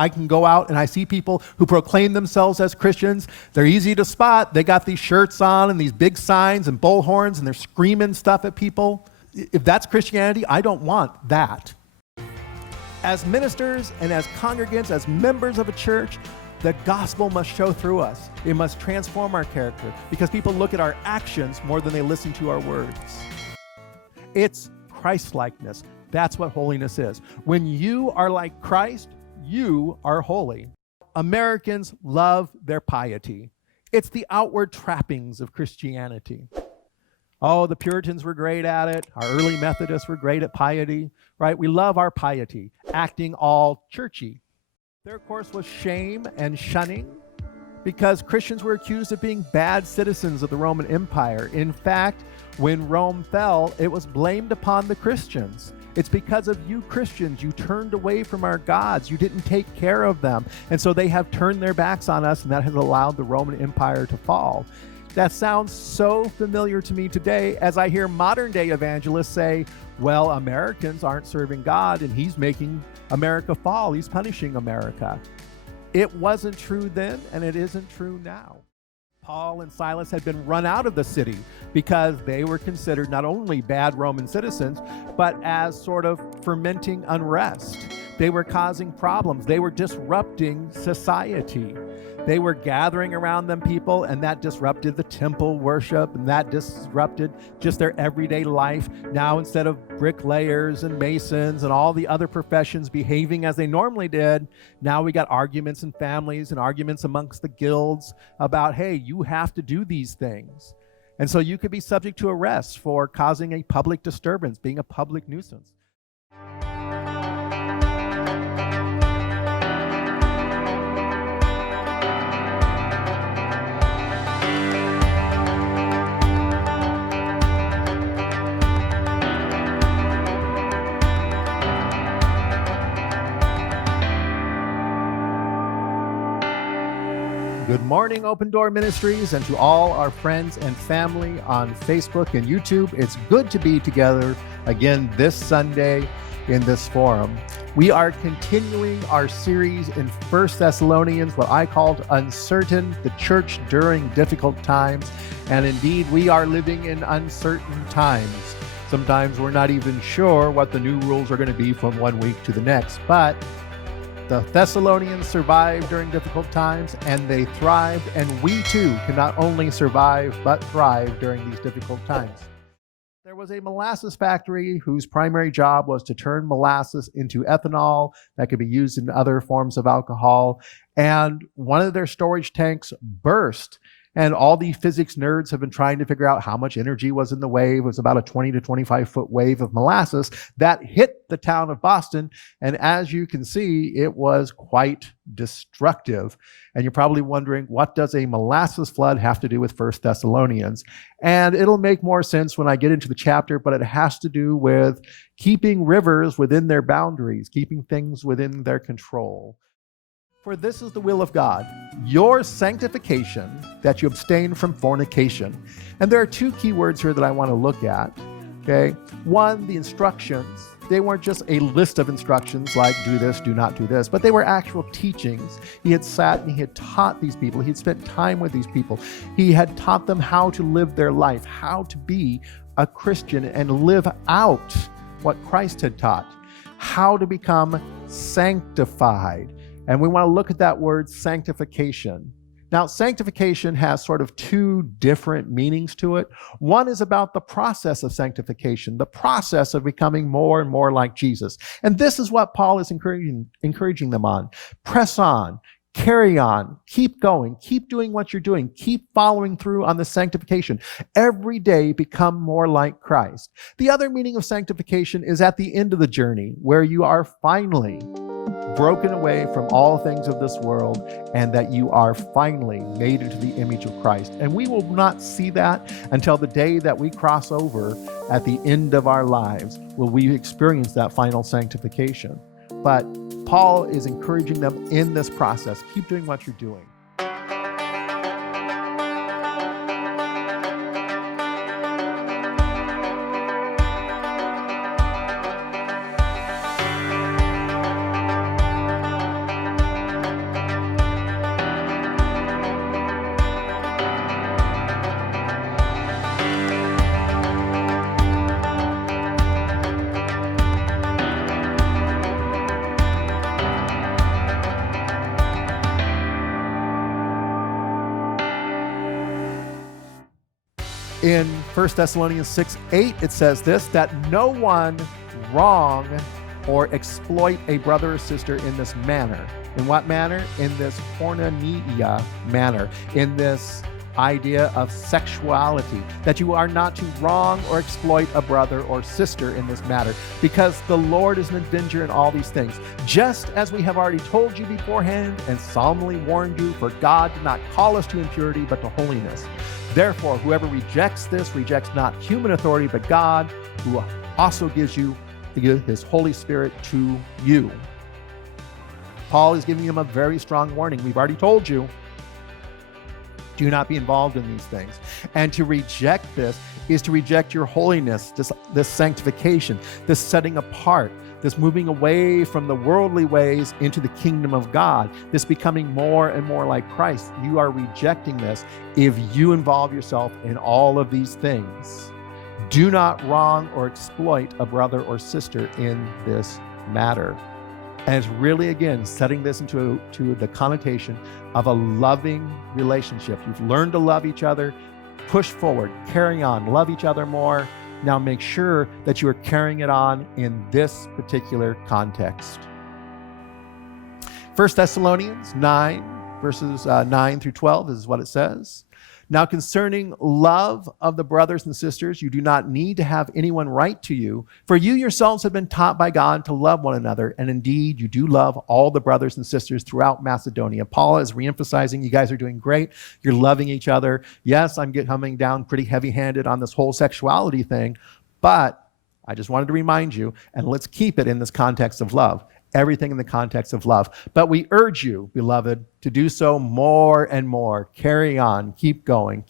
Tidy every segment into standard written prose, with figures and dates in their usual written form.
I can go out and I see people who proclaim themselves as Christians. They're easy to spot. They got these shirts on and these big signs and bullhorns, and they're screaming stuff at people. If that's Christianity, I don't want that. As ministers and as congregants, as members of a church, the gospel must show through us. It must transform our character because people look at our actions more than they listen to our words. It's Christ-likeness. That's what holiness is. When you are like Christ, you are holy. Americans love their piety. It's the outward trappings of Christianity. Oh, the Puritans were great at it. Our early Methodists were great at piety, right? We love our piety, acting all churchy. There, of course, was shame and shunning because Christians were accused of being bad citizens of the Roman Empire. In fact, when Rome fell, it was blamed upon the Christians. It's because of you Christians, you turned away from our gods. You didn't take care of them. And so they have turned their backs on us, and that has allowed the Roman Empire to fall. That sounds so familiar to me today as I hear modern day evangelists say, well, Americans aren't serving God and he's making America fall. He's punishing America. It wasn't true then and it isn't true now. Paul and Silas had been run out of the city because they were considered not only bad Roman citizens, but as sort of fermenting unrest. They were causing problems. They were disrupting society. They were gathering around them people, and that disrupted the temple worship, and that disrupted just their everyday life. Now, instead of bricklayers and masons and all the other professions behaving as they normally did, now we got arguments in families and arguments amongst the guilds about, hey, you have to do these things. And so you could be subject to arrest for causing a public disturbance, being a public nuisance. Good morning, Open Door Ministries, and to all our friends and family on Facebook and YouTube. It's good to be together again this Sunday in this forum. We are continuing our series in 1 Thessalonians, what I called Uncertain, the Church During Difficult Times. And indeed, we are living in uncertain times. Sometimes we're not even sure what the new rules are going to be from one week to the next, but the Thessalonians survived during difficult times, and they thrived, and we too can not only survive, but thrive during these difficult times. There was a molasses factory whose primary job was to turn molasses into ethanol that could be used in other forms of alcohol, and one of their storage tanks burst. And all the physics nerds have been trying to figure out how much energy was in the wave. It was about a 20 to 25 foot wave of molasses that hit the town of Boston. And as you can see, it was quite destructive. And you're probably wondering, what does a molasses flood have to do with 1 Thessalonians? And it'll make more sense when I get into the chapter, but it has to do with keeping rivers within their boundaries, keeping things within their control. For this is the will of God, your sanctification, that you abstain from fornication. And there are two key words here that I want to look at, okay? One, the instructions. They weren't just a list of instructions like do this, do not do this, but they were actual teachings. He had sat and he had taught these people. He had spent time with these people. He had taught them how to live their life, how to be a Christian and live out what Christ had taught, how to become sanctified. And we want to look at that word sanctification. Now, sanctification has sort of two different meanings to it. One is about the process of sanctification, the process of becoming more and more like Jesus. And this is what Paul is encouraging them on. Press on, carry on, keep going, keep doing what you're doing, keep following through on the sanctification. Every day become more like Christ. The other meaning of sanctification is at the end of the journey, where you are finally broken away from all things of this world, and that you are finally made into the image of Christ. And we will not see that until the day that we cross over at the end of our lives, will we experience that final sanctification. But Paul is encouraging them in this process. Keep doing what you're doing. In 1 Thessalonians 6:8, it says this, that no one wrong or exploit a brother or sister in this manner. In what manner? In this porneia manner, in this idea of sexuality, that you are not to wrong or exploit a brother or sister in this matter, because the Lord is an avenger in all these things. Just as we have already told you beforehand and solemnly warned you, for God did not call us to impurity, but to holiness. Therefore, whoever rejects this rejects not human authority, but God, who also gives you his Holy Spirit to you. Paul is giving him a very strong warning. We've already told you, do not be involved in these things. And to reject this is to reject your holiness, this sanctification, this setting apart, this moving away from the worldly ways into the kingdom of God, this becoming more and more like Christ. You are rejecting this if you involve yourself in all of these things. Do not wrong or exploit a brother or sister in this matter. And it's really, again, setting this into the connotation of a loving relationship. You've learned to love each other, push forward, carry on, love each other more. Now make sure that you are carrying it on in this particular context. 1 Thessalonians 9, verses 9 through 12, this is what it says. Now concerning love of the brothers and sisters, you do not need to have anyone write to you, for you yourselves have been taught by God to love one another, and indeed you do love all the brothers and sisters throughout Macedonia. Paul is reemphasizing, you guys are doing great, you're loving each other. Yes, I'm coming down pretty heavy-handed on this whole sexuality thing, but I just wanted to remind you, and let's keep it in this context of love. Everything in the context of love. But we urge you, beloved, to do so more and more. Carry on, keep going,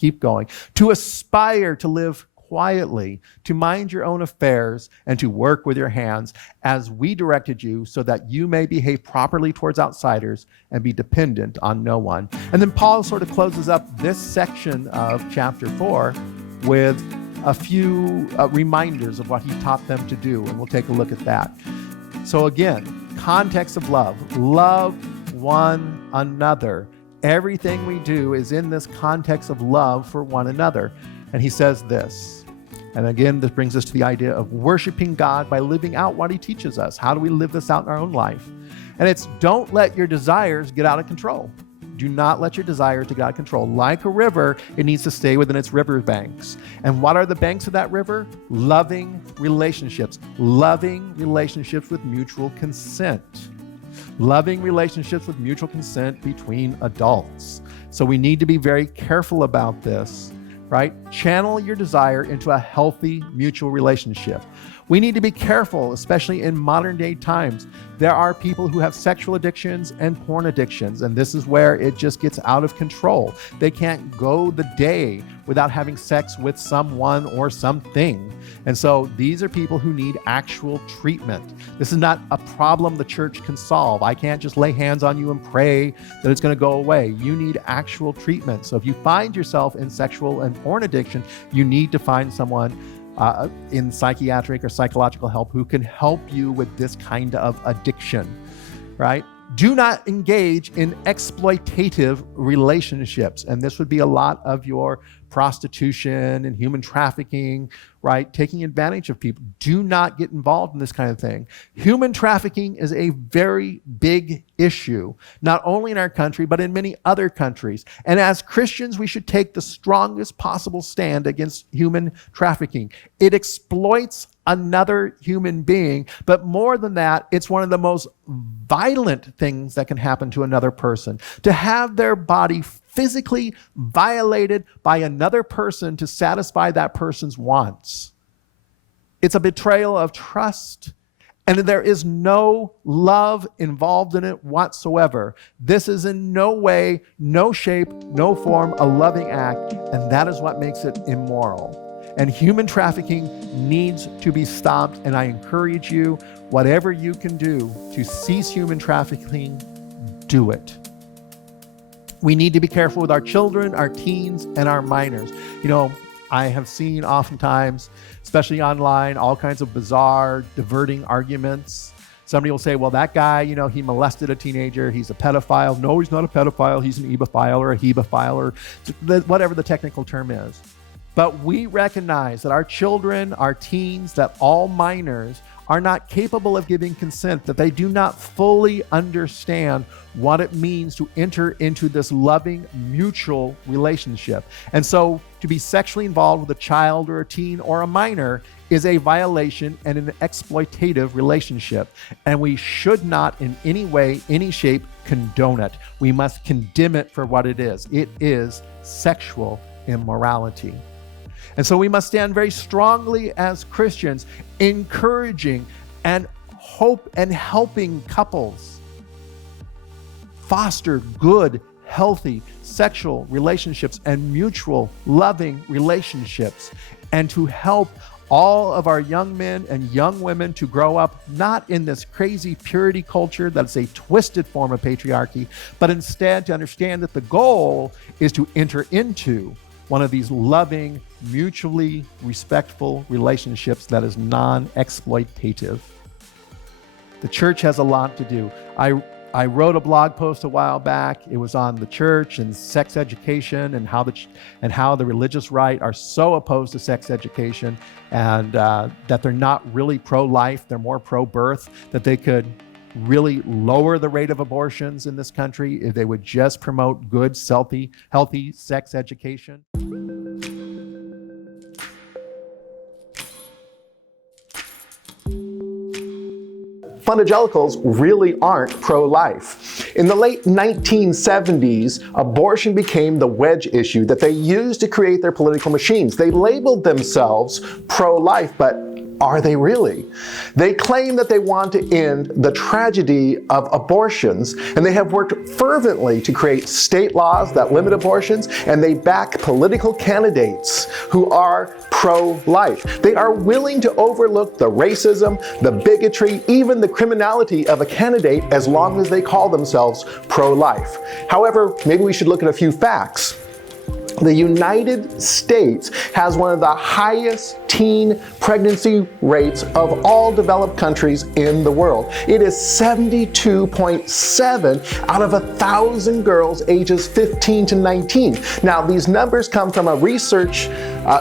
to aspire to live quietly, to mind your own affairs, and to work with your hands as we directed you, so that you may behave properly towards outsiders and be dependent on no one. And then Paul sort of closes up this section of chapter 4 with a few reminders of what he taught them to do, and we'll take a look at that. So again, context of love. Love one another. Everything we do is in this context of love for one another. And he says this, and again, this brings us to the idea of worshiping God by living out what he teaches us. How do we live this out in our own life? And it's don't let your desires get out of control. Do not let your desires get out of control. Like a river, it needs to stay within its river banks. And what are the banks of that river? Loving relationships. Loving relationships with mutual consent. Loving relationships with mutual consent between adults. So we need to be very careful about this, right? Channel your desire into a healthy mutual relationship. We need to be careful, especially in modern day times. There are people who have sexual addictions and porn addictions, and this is where it just gets out of control. They can't go the day without having sex with someone or something. And so these are people who need actual treatment. This is not a problem the church can solve. I can't just lay hands on you and pray that it's going to go away. You need actual treatment. So if you find yourself in sexual and porn addiction, you need to find someone in psychiatric or psychological help who can help you with this kind of addiction, right? Do not engage in exploitative relationships. And this would be a lot of your prostitution and human trafficking, right? Taking advantage of people. Do not get involved in this kind of thing. Human trafficking is a very big issue, not only in our country, but in many other countries. And as Christians, we should take the strongest possible stand against human trafficking. It exploits another human being, but more than that, it's one of the most violent things that can happen to another person. To have their body physically violated by another person to satisfy that person's wants. It's a betrayal of trust, and there is no love involved in it whatsoever. This is in no way, no shape, no form a loving act, and that is what makes it immoral. And human trafficking needs to be stopped, and I encourage you, whatever you can do to cease human trafficking, do it. We need to be careful with our children, our teens, and our minors. You know, I have seen oftentimes, especially online, all kinds of bizarre, diverting arguments. Somebody will say, well, that guy, you know, he molested a teenager. He's a pedophile. No, he's not a pedophile. He's an ebophile or a hebephile or whatever the technical term is. But we recognize that our children, our teens, that all minors are not capable of giving consent, that they do not fully understand what it means to enter into this loving, mutual relationship. And so to be sexually involved with a child or a teen or a minor is a violation and an exploitative relationship. And we should not in any way, any shape, condone it. We must condemn it for what it is. It is sexual immorality. And so we must stand very strongly as Christians, encouraging and helping couples foster good, healthy sexual relationships and mutual loving relationships, and to help all of our young men and young women to grow up not in this crazy purity culture that's a twisted form of patriarchy, but instead to understand that the goal is to enter into one of these loving, mutually respectful relationships that is non-exploitative. The church has a lot to do. I wrote a blog post a while back. It was on the church and sex education and how the religious right are so opposed to sex education, and that they're not really pro-life, they're more pro-birth, that they could really lower the rate of abortions in this country if they would just promote good, healthy sex education. Evangelicals really aren't pro-life. In the late 1970s, abortion became the wedge issue that they used to create their political machines. They labeled themselves pro-life, but are they really? They claim that they want to end the tragedy of abortions, and they have worked fervently to create state laws that limit abortions, and they back political candidates who are pro-life. They are willing to overlook the racism, the bigotry, even the criminality of a candidate as long as they call themselves pro-life. However, maybe we should look at a few facts. The United States has one of the highest teen pregnancy rates of all developed countries in the world. It is 72.7 out of 1,000 girls ages 15 to 19. Now, these numbers come from a research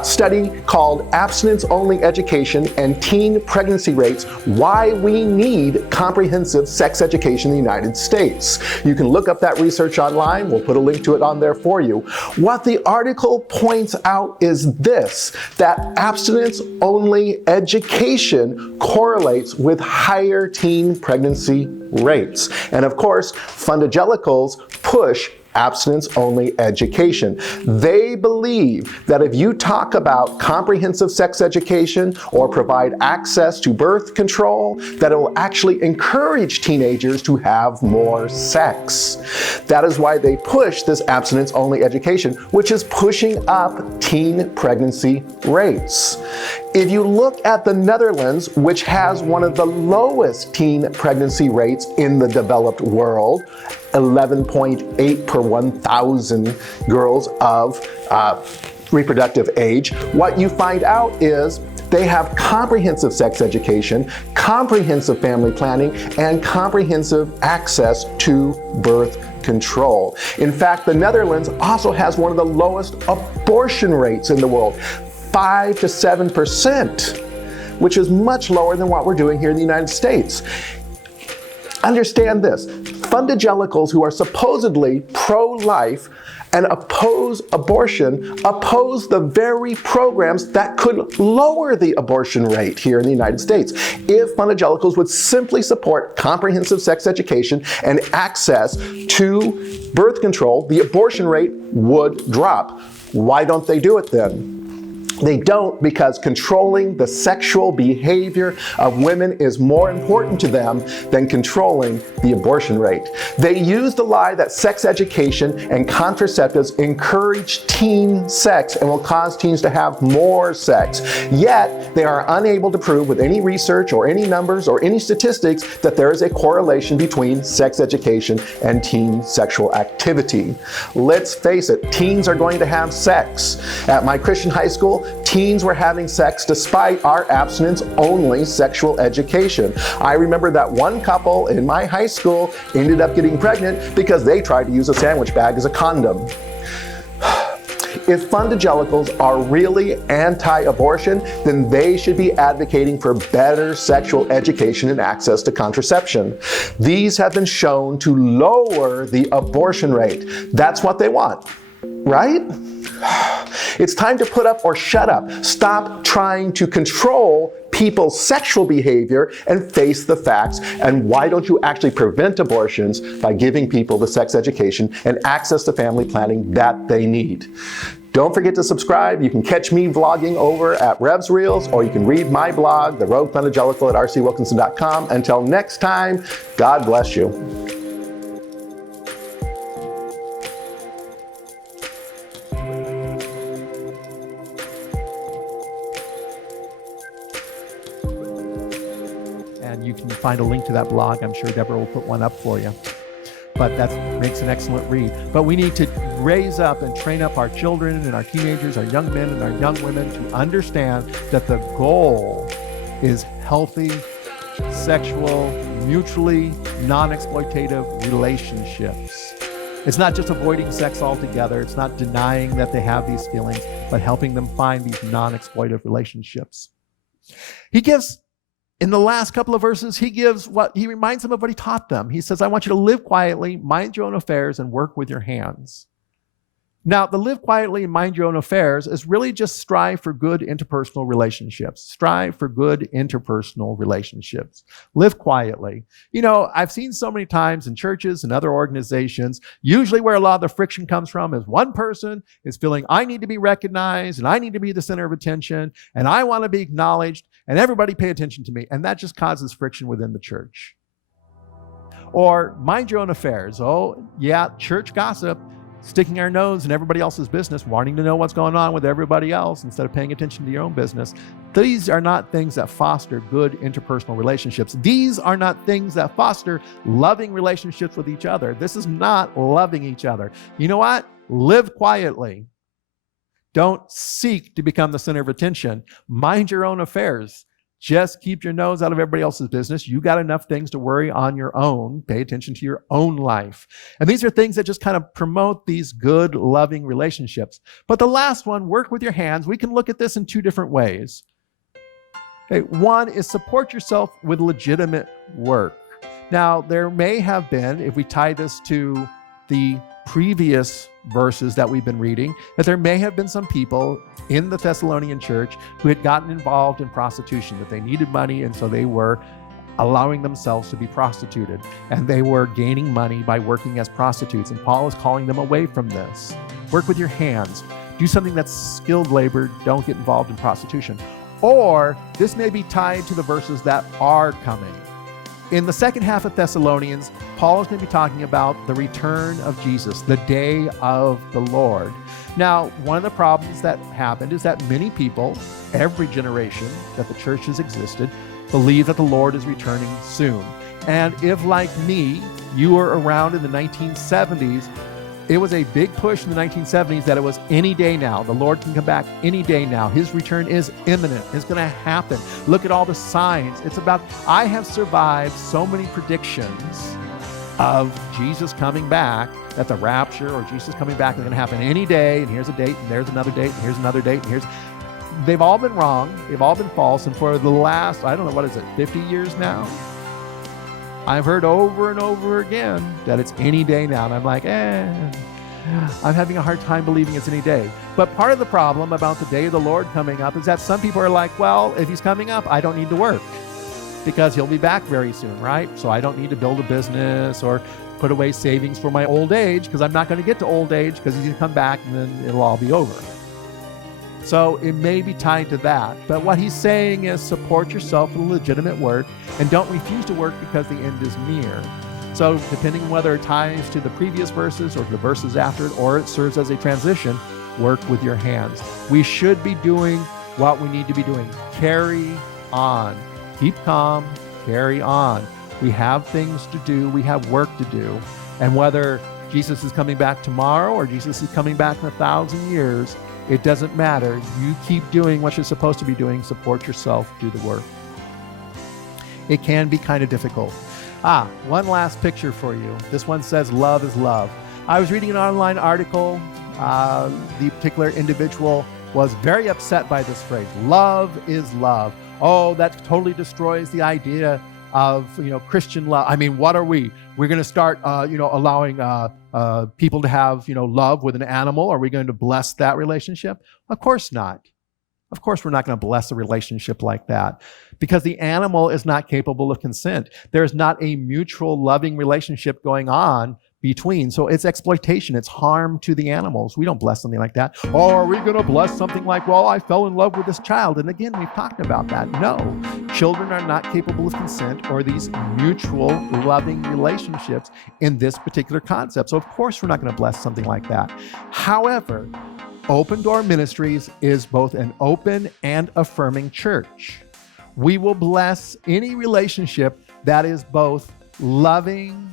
study called Abstinence Only Education and Teen Pregnancy Rates, Why We Need Comprehensive Sex Education in the United States. You can look up that research online. We'll put a link to it on there for you. What the article points out is this, that abstinence only education correlates with higher teen pregnancy rates. And of course, evangelicals push abstinence-only education. They believe that if you talk about comprehensive sex education or provide access to birth control, that it will actually encourage teenagers to have more sex. That is why they push this abstinence-only education, which is pushing up teen pregnancy rates. If you look at the Netherlands, which has one of the lowest teen pregnancy rates in the developed world, 11.8 per 1,000 girls of reproductive age, what you find out is they have comprehensive sex education, comprehensive family planning, and comprehensive access to birth control. In fact, the Netherlands also has one of the lowest abortion rates in the world, 5 to 7%, which is much lower than what we're doing here in the United States. Understand this, evangelicals who are supposedly pro-life and oppose abortion, oppose the very programs that could lower the abortion rate here in the United States. If evangelicals would simply support comprehensive sex education and access to birth control, the abortion rate would drop. Why don't they do it then? They don't, because controlling the sexual behavior of women is more important to them than controlling the abortion rate. They use the lie that sex education and contraceptives encourage teen sex and will cause teens to have more sex. Yet, they are unable to prove with any research or any numbers or any statistics that there is a correlation between sex education and teen sexual activity. Let's face it, teens are going to have sex. At my Christian high school, teens were having sex despite our abstinence-only sexual education. I remember that one couple in my high school ended up getting pregnant because they tried to use a sandwich bag as a condom. If fundagelicals are really anti-abortion, then they should be advocating for better sexual education and access to contraception. These have been shown to lower the abortion rate. That's what they want, right? It's time to put up or shut up. Stop trying to control people's sexual behavior and face the facts. And why don't you actually prevent abortions by giving people the sex education and access to family planning that they need? Don't forget to subscribe. You can catch me vlogging over at Rev's Reels, or you can read my blog, The Rogue Fundagelical, at rcwilkinson.com. Until next time, God bless you. And you can find a link to that blog. I'm sure Deborah will put one up for you. But that makes an excellent read. But we need to raise up and train up our children and our teenagers, our young men and our young women to understand that the goal is healthy, sexual, mutually non-exploitative relationships. It's not just avoiding sex altogether. It's not denying that they have these feelings, but helping them find these non-exploitative relationships. In the last couple of verses, he reminds them of what he taught them. He says, I want you to live quietly, mind your own affairs, and work with your hands. Now, the live quietly and mind your own affairs is really just strive for good interpersonal relationships. Strive for good interpersonal relationships. Live quietly. You know, I've seen so many times in churches and other organizations, usually where a lot of the friction comes from is one person is feeling, I need to be recognized and I need to be the center of attention and I want to be acknowledged and everybody pay attention to me. And that just causes friction within the church. Or mind your own affairs. Oh, yeah, church gossip. Sticking our nose in everybody else's business, wanting to know what's going on with everybody else instead of paying attention to your own business. These are not things that foster good interpersonal relationships. These are not things that foster loving relationships with each other. This is not loving each other. You know what? Live quietly. Don't seek to become the center of attention. Mind your own affairs. Just keep your nose out of everybody else's business. You got enough things to worry on your own. Pay attention to your own life. And these are things that just kind of promote these good, loving relationships. But the last one, work with your hands. We can look at this in two different ways. Okay, one is support yourself with legitimate work. Now, there may have been, if we tie this to the previous verses that we've been reading, that there may have been some people in the Thessalonian church who had gotten involved in prostitution, that they needed money, and so they were allowing themselves to be prostituted, and they were gaining money by working as prostitutes. And Paul is calling them away from this. Work with your hands. Do something that's skilled labor. Don't get involved in prostitution. Or this may be tied to the verses that are coming. In the second half of Thessalonians, Paul is going to be talking about the return of Jesus, the day of the Lord. Now, one of the problems that happened is that many people, every generation that the church has existed, believe that the Lord is returning soon. And if, like me, you were around in the 1970s, it was a big push in the 1970s that it was any day now. The Lord can come back any day now. His return is imminent. It's going to happen. Look at all the signs. I have survived so many predictions of Jesus coming back, that the rapture or Jesus coming back is going to happen any day, and here's a date, and there's another date, and here's another date, and they've all been wrong. They've all been false. And for the last, 50 years now, I've heard over and over again that it's any day now. And I'm like, I'm having a hard time believing it's any day. But part of the problem about the day of the Lord coming up is that some people are like, well, if he's coming up, I don't need to work because he'll be back very soon, right? So I don't need to build a business or put away savings for my old age because I'm not going to get to old age because he's going to come back and then it'll all be over. So it may be tied to that. But what he's saying is support yourself with legitimate work and don't refuse to work because the end is near. So depending on whether it ties to the previous verses or the verses after it, or it serves as a transition, work with your hands. We should be doing what we need to be doing. Carry on. Keep calm. Carry on. We have things to do. We have work to do. And whether Jesus is coming back tomorrow or Jesus is coming back in 1,000 years, it doesn't matter. You keep doing what you're supposed to be doing. Support yourself. Do the work. It can be kind of difficult. One last picture for you. This one says, love is love. I was reading an online article the particular individual was very upset by this phrase, love is love. Oh, that totally destroys the idea of, Christian love. I mean, what are we? We're going to start, allowing people to have, love with an animal. Are we going to bless that relationship? Of course not. Of course, we're not going to bless a relationship like that because the animal is not capable of consent. There's not a mutual loving relationship going on between. So it's exploitation. It's harm to the animals. We don't bless something like that. Or are we going to bless something like, well, I fell in love with this child? And again, we've talked about that. No, children are not capable of consent or these mutual loving relationships in this particular concept. So of course, we're not going to bless something like that. However, Open Door Ministries is both an open and affirming church. We will bless any relationship that is both loving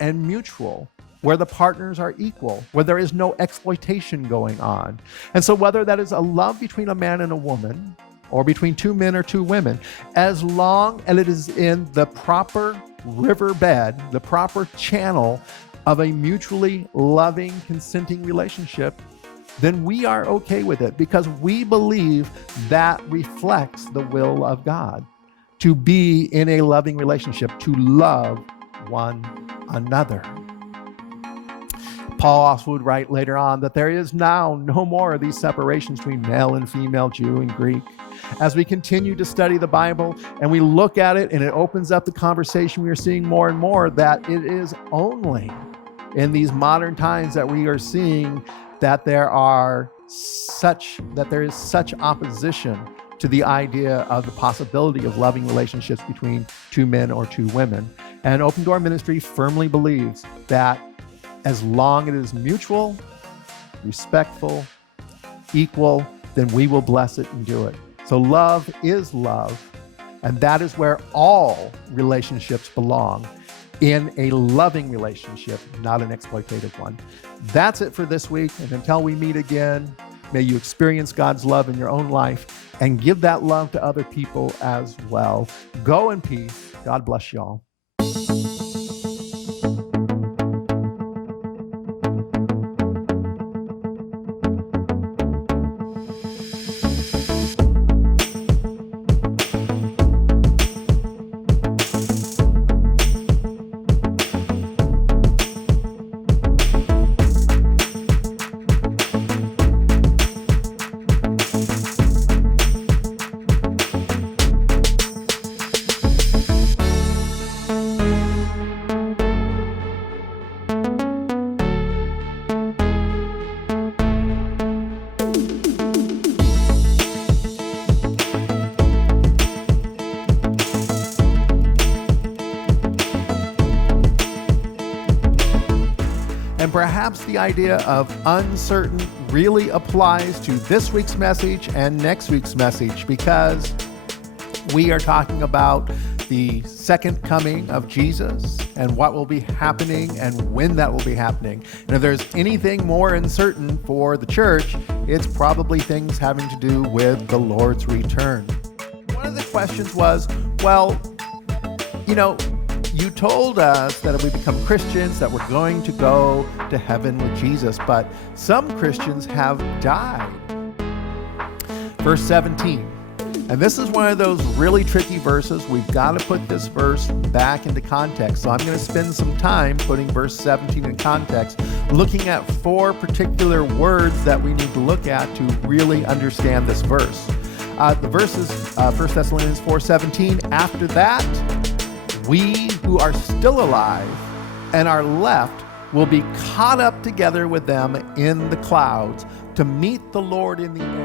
and mutual, where the partners are equal, where there is no exploitation going on. And so whether that is a love between a man and a woman, or between two men or two women, as long as it is in the proper riverbed, the proper channel of a mutually loving, consenting relationship, then we are okay with it because we believe that reflects the will of God, to be in a loving relationship, to love one another. Paul also would write later on that there is now no more of these separations between male and female, Jew and Greek. As we continue to study the Bible and we look at it and it opens up the conversation, we are seeing more and more that it is only in these modern times that we are seeing that there is such opposition to the idea of the possibility of loving relationships between two men or two women. And Open Door Ministry firmly believes that as long as it is mutual, respectful, equal, then we will bless it and do it. So love is love, and that is where all relationships belong, in a loving relationship, not an exploitative one. That's it for this week, and until we meet again, may you experience God's love in your own life and give that love to other people as well. Go in peace. God bless you all. And perhaps the idea of uncertain really applies to this week's message and next week's message, because we are talking about the second coming of Jesus and what will be happening and when that will be happening. And if there's anything more uncertain for the church, it's probably things having to do with the Lord's return. One of the questions was, well, you told us that if we become Christians that we're going to go to heaven with Jesus, but some Christians have died. Verse 17, and this is one of those really tricky verses. We've got to put this verse back into context. So I'm going to spend some time putting verse 17 in context, looking at four particular words that we need to look at to really understand this verse. The verse is 1 Thessalonians 4:17. After that, we who are still alive and are left will be caught up together with them in the clouds to meet the Lord in the air.